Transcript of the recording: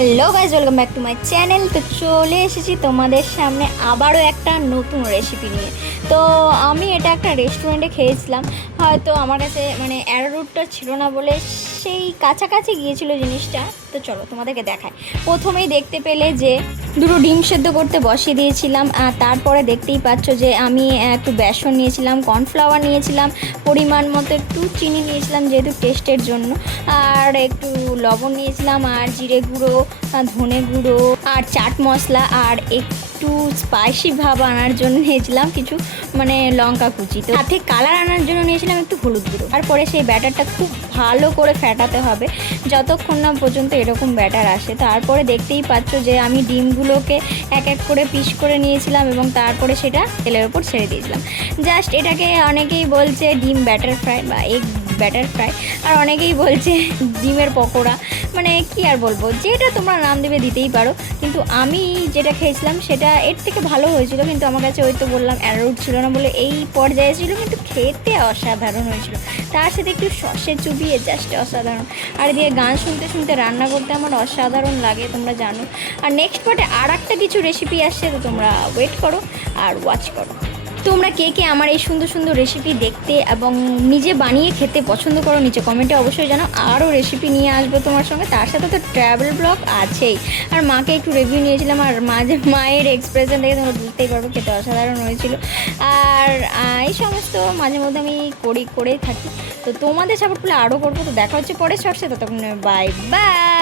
Hello guys, welcome back to my channel. তো চলে এসেছি তোমাদের সামনে আবারও একটা নতুন রেসিপি নিয়ে। তো আমি এটা একটা রেস্টুরেন্টে খেয়েছিলাম, হয়তো আমার কাছে অ্যারোরুটটা ছিল না বলে সেই কাছাকাছি গিয়েছিল জিনিসটা। তো চলো তোমাদেরকে দেখায়। প্রথমেই দেখতে পেলে যে দুটো ডিম সেদ্ধ করতে বসিয়ে দিয়েছিলাম, আর তারপরে দেখতেই পাচ্ছ যে আমি একটু বেসন নিয়েছিলাম, কর্নফ্লাওয়ার নিয়েছিলাম, পরিমাণ মতো একটু চিনি নিয়েছিলাম যেহেতু টেস্টের জন্য, আর একটু লবণ নিয়েছিলাম, আর জিরে গুঁড়ো, ধনে গুঁড়ো, আর চাট মশলা, আর একটু স্পাইসি ভাব আনার জন্য নিয়েছিলাম কিছু লঙ্কা কুচি। তো সাথে কালার আনার জন্য নিয়েছিলাম একটু হলুদ গুঁড়ো। তারপরে সেই ব্যাটারটা খুব ভালো করে ফেটাতে হবে যতক্ষণ না পর্যন্ত এরকম ব্যাটার আসে। তারপরে দেখতেই পাচ্ছ যে আমি ডিমগুলোকে এক এক করে পিস করে নিয়েছিলাম এবং তারপরে সেটা তেলের ওপর ছেড়ে দিয়েছিলাম। জাস্ট এটাকে অনেকেই বলছে ডিম ব্যাটার ফ্রাই বা এগ ব্যাটার ফ্রাই, আর অনেকেই বলছে ডিমের পকোড়া। কি আর বলবো, যেটা তোমরা নাম দেবে দিতেই পারো, কিন্তু আমি যেটা খেয়েছিলাম সেটা এর থেকে ভালো হয়েছিল। কিন্তু আমার কাছে ওই তো বললাম অ্যারোরুট ছিল না বলে এই পর্যায়ে ছিল, কিন্তু খেতে অসাধারণ হয়েছিল। তার সাথে একটু সসে চুবিয়ে জাস্ট অসাধারণ। আর এদিকে গান শুনতে শুনতে রান্না করতে আমার অসাধারণ লাগে, তোমরা জানো। আর নেক্সট পার্টে আর একটা কিছু রেসিপি আসছে, তো তোমরা ওয়েট করো আর ওয়াচ করো। তোমরা কে কে আমার এই সুন্দর সুন্দর রেসিপি দেখতে এবং নিজে বানিয়ে খেতে পছন্দ করো নিচে কমেন্টে অবশ্যই জানো। আরও রেসিপি নিয়ে আসবো তোমার সঙ্গে, তার সাথে তো ট্রাভেল ব্লগ আছেই। আর মাকে একটু রিভিউ নিয়েছিলাম, আর মায়ের এক্সপ্রেশন দেখে তোমরা বুঝতেই পারবো খেতে অসাধারণ হয়েছিল। আর এই সমস্ত মাঝে মধ্যে আমি করেই থাকি। তো তোমাদের সাপোর্ট পেলে আরও করবো। তো দেখা হচ্ছে পরের শর্টসে, ততক্ষণ বাই বাই।